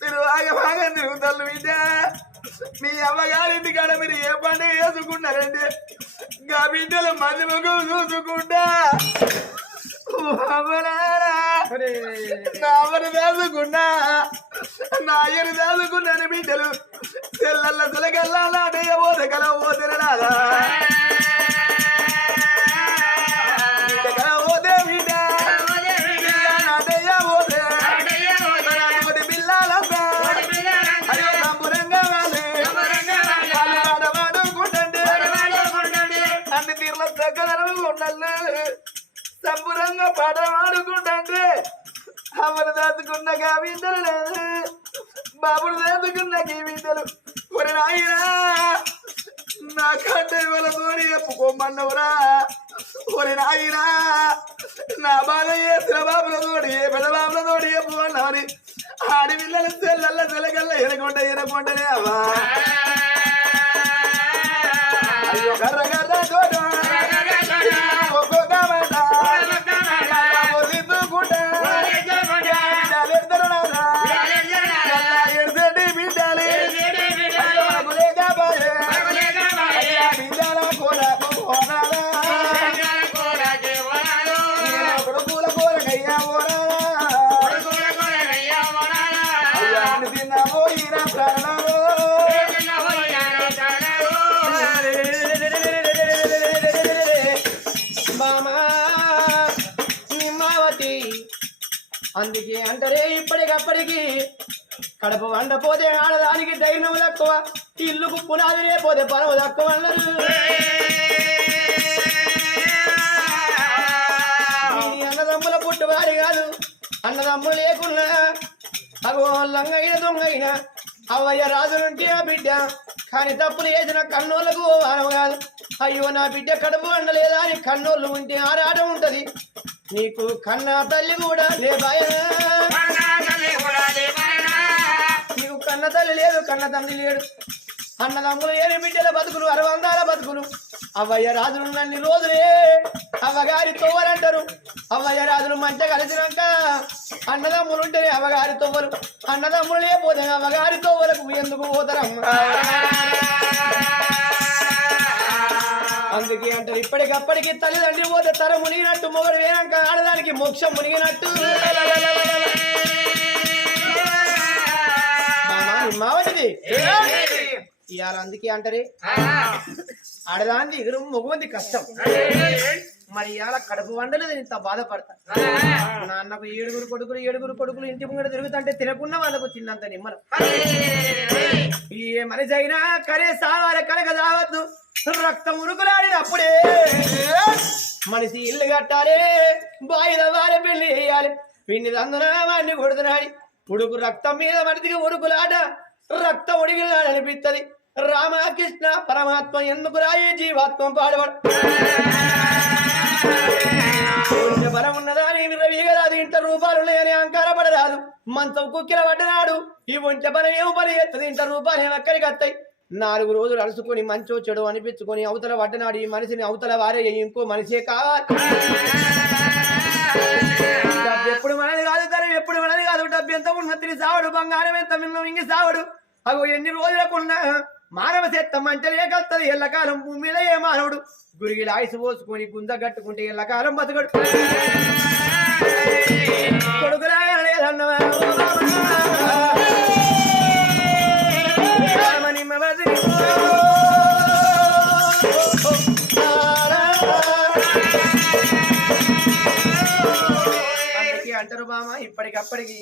మీరు బాగా బాగా తిరుగుతారు బిడ్డ. మీ అమ్మగారింటి కాడ మీరు ఏ పండుగ చేసుకున్నారండి గా బిడ్డలు మంది ముగ్గురు చూసుకుంటా నా అమ్మని దాచుకున్నా. నా అయ్యని దాచుకున్నాను బిడ్డలు. తెల్లల్ల తెలగల్లా నాటయ్య పోతే కల పోతే రాదా సంబురంగా పాట పాడుకుంటే అమ్మను దాచుకున్న గావిందరు లేదు బాబును దాచుకున్న గీవిందరు ఒరి నాయనా నా కంట ఇవాళ తోడి చెప్పుకోమన్నవురా. ఒరి నాయనా నా బాగా చేసిన బాబుల తోడి ఏ పెద్ద బాబుల తోడి చెప్పుకున్నావని ఆడి పిల్లలు తెల్లల్ల తెలగల్ల ఎనకొండ ఎనకొండనే అవ్వా. అయ్యో కర్ర కర్ర తోట. అంటారే ఇప్పటికప్పటికి. కడప వండపోతే ఆడదానికి ధైర్యం తక్కువ. ఇల్లుకు పునాది లేకపోతే పరవ తక్కువ అన్నారు. అన్నదమ్ముల పుట్టువాడి కాదు అన్నదమ్ములు లేకున్నా. అగో దొంగైన అవయ్య రాజునుంటే ఆ బిడ్డ. కానీ తప్పులు చేసిన కన్నోళ్ళకు వారం కాదు. అయ్యో నా బిడ్డ కడుపు వండలేదా అని కన్నోళ్ళు ఉంటే ఆరాటం ఉంటది. నీకు కన్న తల్లి కూడా లే భయ నీకు కన్న తల్లి లేదు కన్న తండ్రి లేడు. అన్నదమ్ములు ఏడు బిడ్డల బతుకులు అరవందాల బతుకులు. అవ్వయ్య రాజులు నన్ని రోజులే అవ్వగారి తోవలంటారు. అవ్వయ్య రాజులు మంచిగా కలిసినాక అన్నదమ్ములు ఉంటేనే అవ్వగారి తోవలు. అన్నదమ్ములు లేకపోతే అవ్వగారి తోవలకు ఎందుకు పోతారమ్మ? అందుకే అంటారు ఇప్పటికప్పటికి తల్లిదండ్రి పోతే తర మునిగినట్టు మొగడు వేనాక ఆడదానికి మోక్షం మునిగినట్టు. మావటిది ఇవాళ అందుకే అంటారే ఆడదాంది ఎగురు మొగుంది కష్టం. మరి ఇవాళ కడుపు వండలేదు ఇంత బాధపడతా. నాన్నకు ఏడుగురు కొడుకులు ఏడుగురు కొడుకులు ఇంటి ముంగడ తిరుగుతుంటే తినకుండా వాళ్ళకు తిన్నంత నిమ్మలం. ఏ మనిషి అయినా కరే సావాలి కలగ సావద్దు రక్తం ఉరుకులాడినప్పుడే మనిషి ఇల్లు కట్టాలి బాయిల వారి పెళ్ళి చేయాలి. పిన్ని తందున వాడిని కొడుతున్నాడు. ఉడుకు రక్తం మీద మనిషికి ఉరుకులాట రక్తం ఉడిగినాడు అనిపిస్తుంది రామకృష్ణ పరమాత్మ ఎందుకు రాయి జీవాత్మ పాడబడు? కొంచెం బలం ఉన్నదా నేను రవి ఇంత రూపాయలు ఉన్నాయని అహంకారపడరాదు మంచం కుక్కిల పడ్డనాడు ఈ ఒంటె పని ఏమి పని చేస్తుంది ఇంత రూపాయలు ఏమో ఎక్కడికి వస్తాయి? నాలుగు రోజులు అలుసుకొని మంచో చెడు అనిపించుకొని అవతల పడ్డనాడు ఈ మనిషిని అవతల వారే ఇంకో మనిషే కావాలి. డబ్బు ఎప్పుడు మనది కాదు తరం ఎప్పుడు మనది కాదు. డబ్బు ఎంత ఉన్నతిని సావడు. బంగారం ఎంత మిన్న ఇంగి సావడు. అగో ఎన్ని రోజులకు ఉన్నా మానవ శత్తం అంటే లేకత్తది ఎల్లకాలం భూమి మీద ఏ మానవుడు. గురిగిల ఆయుసు పోసుకొని గుంజ కట్టుకుంటే ఎల్లకాలం బతకడు. అంటారు బామ ఇప్పటికప్పటికి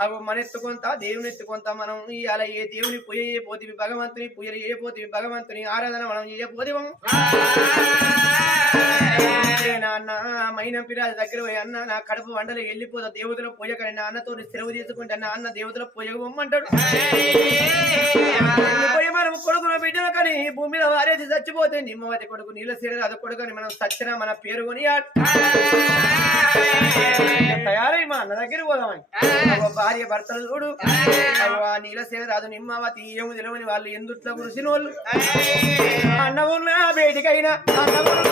అవి మన ఎత్తుకొంత దేవుని ఎత్తుకొంత మనం. అలా ఏ దేవుని పూజ చేయబోతుంది భగవంతుని పూజ చేయబోతుంది భగవంతుని ఆరాధన మనం చేయబోతివం అయిన పిరాజు దగ్గర పోయి అన్న నా కడుపు వండలు వెళ్ళిపోతా దేవతల పూజ కానీ నాన్నతో సెలవు తీసుకుంటే నా అన్న దేవతల పూజకు పొమ్మంటాడు. మనం కొడుకున బిడ్డలు కానీ భూమి మీద వారేసి చచ్చిపోతే నిమ్మవతి కొడుకు నీళ్ళ సీర అది కొడుకు అని మనం సచ్చిన మన పేరు కొని తయారై మా అన్న దగ్గర పోదామని. భార్య భర్తలు చూడు. నీళ్ళ సేవ రాదు నిమ్మవతి ఏమి తెలియని వాళ్ళు ఎందుట్లో కురిసిన వాళ్ళు అన్న బేటికైనా అన్నమున్నా బేటికైనా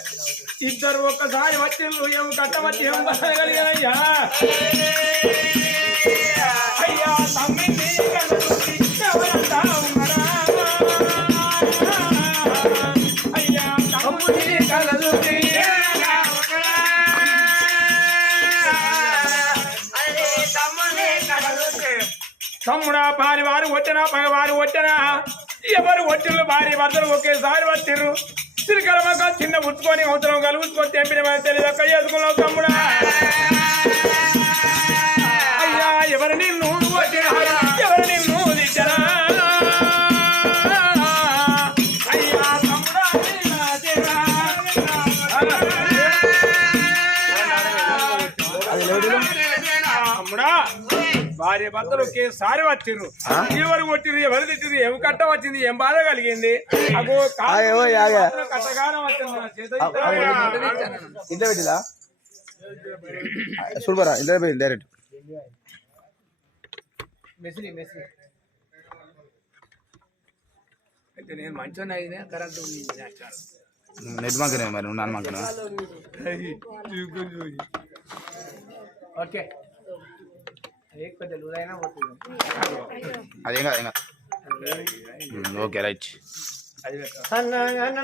ఇద్దరు ఒక్కసారి వచ్చిండ్రు ఏం కట్టబట్టి ఏం బతకగలిగానయ్యా అయ్యా తమ్మిని కలసి ఎవరంతా ఉన్నారా? అయ్యా తమ్ముని కలసి ఎవరంతా ఉన్నారా? తమ్ముడా భార్య వారు వచ్చినా పగవారు వచ్చినా ఎవరు వచ్చిండ్రు భార్య భర్తలు ఒకేసారి వచ్చిర్రు చిరుకల చిన్న ఉచ్చుకొని అవసరం కలుగుకొని తెంపిన మన తెలియదు అక్క చేసుకున్నావు తమ్ముడా? అయ్యా ఎవరిని భార్య భర్తలు ఒకేసారి వచ్చిర్రు. ఎవరు కొట్టిరు ఎవరు తిట్టిరు ఏం కట్ట వచ్చింది ఏం బాధ కలిగింది? అగో కట్టగానం వచ్చింది ఇంత పెట్టిలా? చూడబరా ఇంత డైరెక్ట్. మెసిలి మెసిలి అయితే నేను మంచోని అయినా కరెంట్ ఉంది నెట్ మాకనే మరి నువ్వు నాన్న మాకనే? ఓకే. అదే కాదు ఓకే రైట్ అన్న అన్న